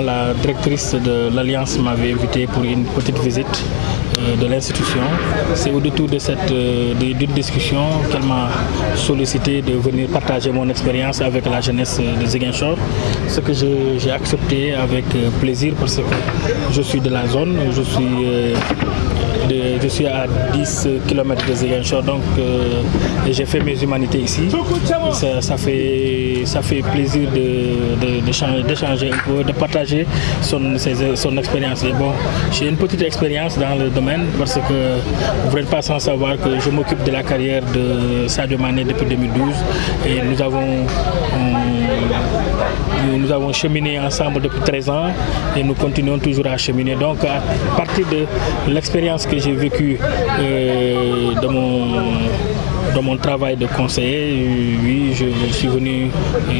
Récemment, la directrice de l'Alliance m'avait invité pour une petite visite de l'institution. C'est au détour d'une discussion qu'elle m'a sollicité de venir partager mon expérience avec la jeunesse de Ziguinchor, ce que j'ai accepté avec plaisir parce que je suis de la zone, je suis à 10 km de Ziguinchor, donc j'ai fait mes humanités ici. Ça fait plaisir d'échanger un peu, de partager son expérience. Et bon, j'ai une petite expérience dans le domaine parce que vous n'êtes pas sans savoir que je m'occupe de la carrière de Sadio Mané depuis 2012 et nous avons cheminé ensemble depuis 13 ans et nous continuons toujours à cheminer. Donc à partir de l'expérience que j'ai vécue dans mon travail de conseiller, oui, je suis venu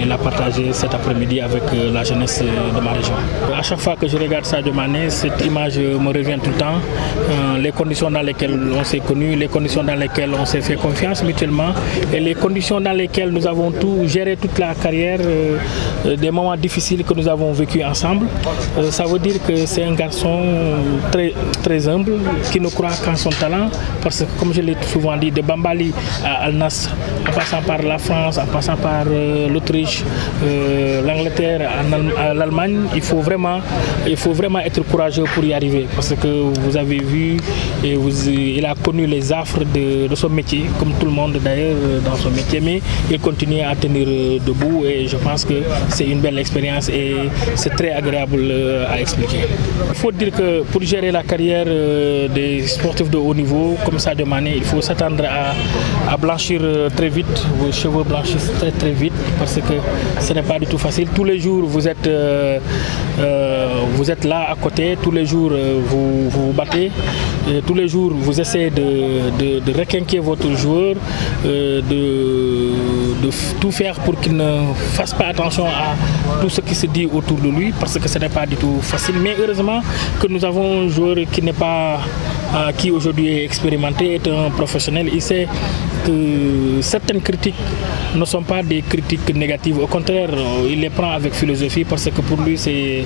la partager cet après-midi avec la jeunesse de ma région. À chaque fois que je regarde Sadio Mané, cette image me revient tout le temps. Les conditions dans lesquelles on s'est connus, les conditions dans lesquelles on s'est fait confiance mutuellement et les conditions dans lesquelles nous avons géré toute la carrière, des moments difficiles que nous avons vécu ensemble. Ça veut dire que c'est un garçon très, très humble qui ne croit qu'en son talent parce que, comme je l'ai souvent dit, de Bambali à Al Nassr, en passant par la France, en passant par l'Autriche, l'Angleterre, l'Allemagne, il faut vraiment être courageux pour y arriver parce que vous avez vu, il a connu les affres de son métier, comme tout le monde d'ailleurs dans son métier, mais il continue à tenir debout et je pense que c'est une belle expérience et c'est très agréable à expliquer. Il faut dire que pour gérer la carrière des sportifs de haut niveau comme Sadio Mané, il faut s'attendre à blanchir très vite, vos cheveux blanchissent très très vite parce que ce n'est pas du tout facile. Tous les jours vous êtes là à côté, tous les jours vous vous battez, et tous les jours vous essayez de requinquer votre joueur, de tout faire pour qu'il ne fasse pas attention à tout ce qui se dit autour de lui parce que ce n'est pas du tout facile. Mais heureusement que nous avons un joueur qui aujourd'hui est expérimenté, est un professionnel. Il sait que certaines critiques ne sont pas des critiques négatives. Au contraire, il les prend avec philosophie parce que pour lui, c'est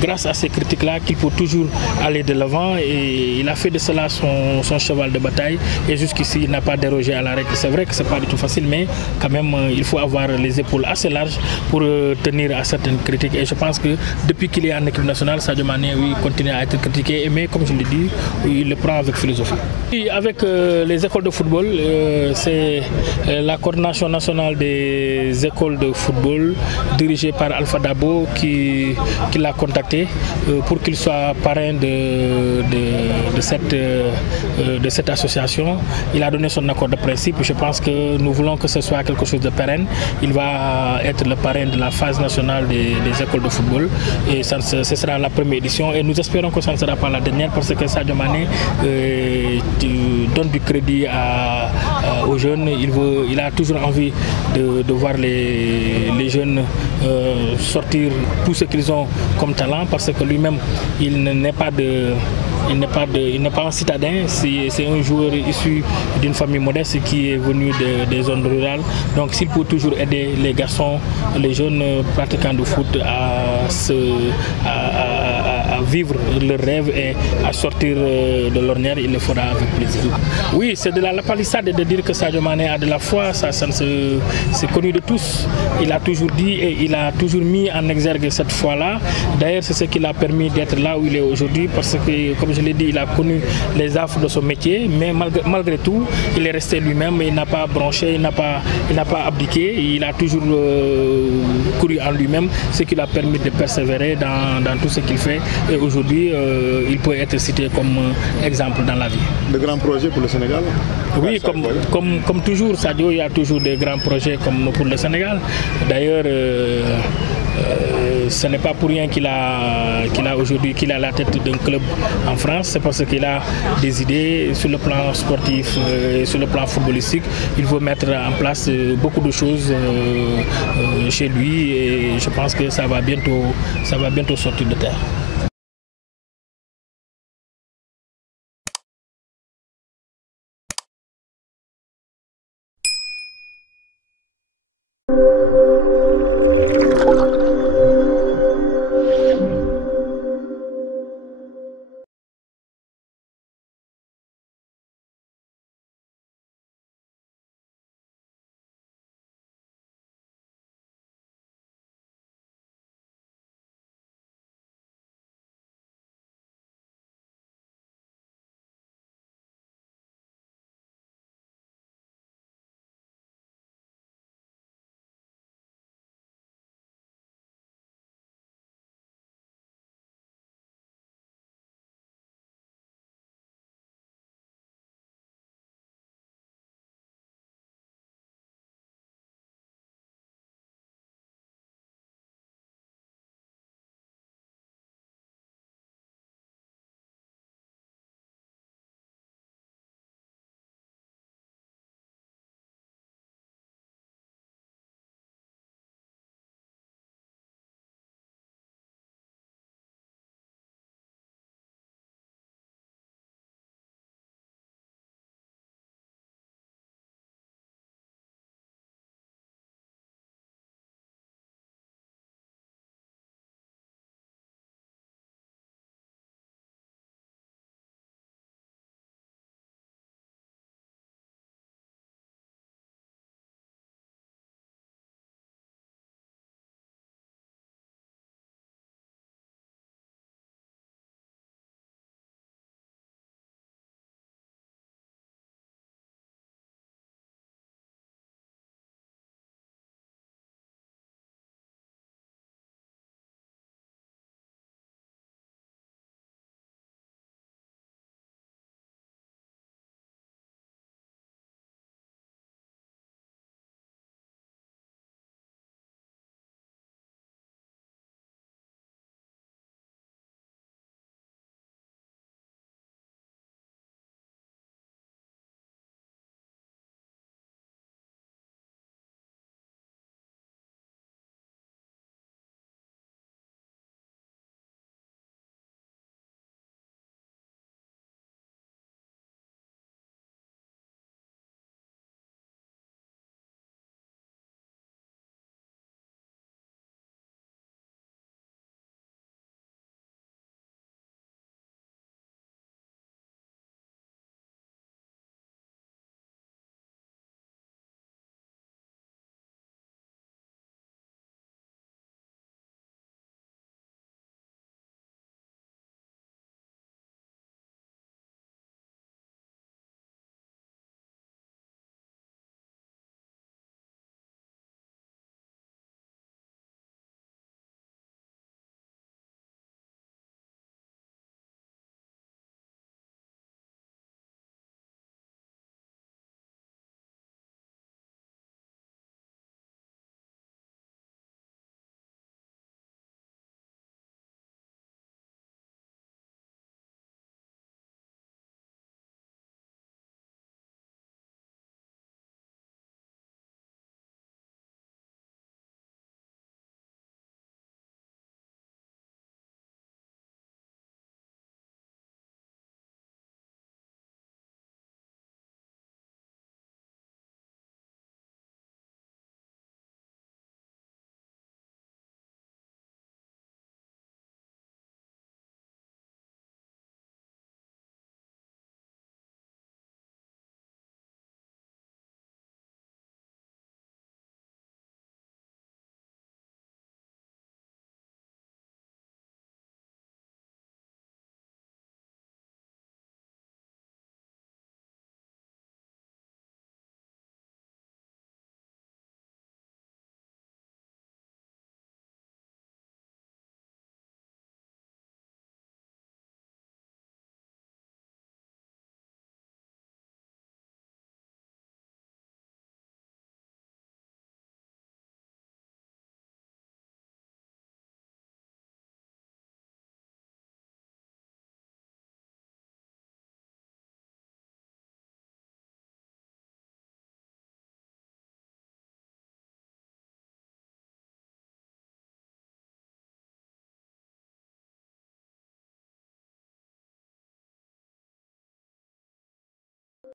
grâce à ces critiques-là qu'il peut toujours aller de l'avant et il a fait de cela son cheval de bataille et jusqu'ici, il n'a pas dérogé à la règle. C'est vrai que ce n'est pas du tout facile, mais quand même, il faut avoir les épaules assez larges pour tenir à certaines critiques. Et je pense que depuis qu'il est en équipe nationale, Sadio Mané, oui, continue à être critiqué, mais comme je l'ai dit, il le prend avec philosophie. Et avec les écoles de football, c'est la coordination nationale des écoles de football dirigée par Alpha Dabo qui l'a contacté pour qu'il soit parrain de cette association. Il a donné son accord de principe. Je pense que nous voulons que ce soit quelque chose de pérenne. Il va être le parrain de la phase nationale des écoles de football et ce sera la première édition et nous espérons que ça ne sera pas la dernière parce que Sadio Mané donne du crédit aux jeunes. Il a toujours envie de voir les jeunes sortir tout ce qu'ils ont comme talent parce que lui-même il n'est pas un citadin, c'est un joueur issu d'une famille modeste qui est venu des zones rurales. Donc s'il peut toujours aider les garçons, les jeunes pratiquants de foot à vivre leur rêve et à sortir de l'ornière, il le fera avec plaisir. Oui, c'est de la palissade de dire que Sadio Mané a de la foi, c'est connu de tous. Il a toujours dit et il a toujours mis en exergue cette foi-là. D'ailleurs, c'est ce qui l'a permis d'être là où il est aujourd'hui parce que, comme je l'ai dit, il a connu les affres de son métier, mais malgré tout, il est resté lui-même, il n'a pas bronché, il n'a pas abdiqué, il a toujours couru en lui-même, ce qui l'a permis de persévérer dans tout ce qu'il fait. Et aujourd'hui, il peut être cité comme exemple dans la vie. De grands projets pour le Sénégal? Oui, comme toujours, Sadio, il y a toujours des grands projets comme pour le Sénégal. D'ailleurs, ce n'est pas pour rien qu'il a la tête d'un club en France, c'est parce qu'il a des idées sur le plan sportif et sur le plan footballistique. Il veut mettre en place beaucoup de choses chez lui et je pense que ça va bientôt sortir de terre.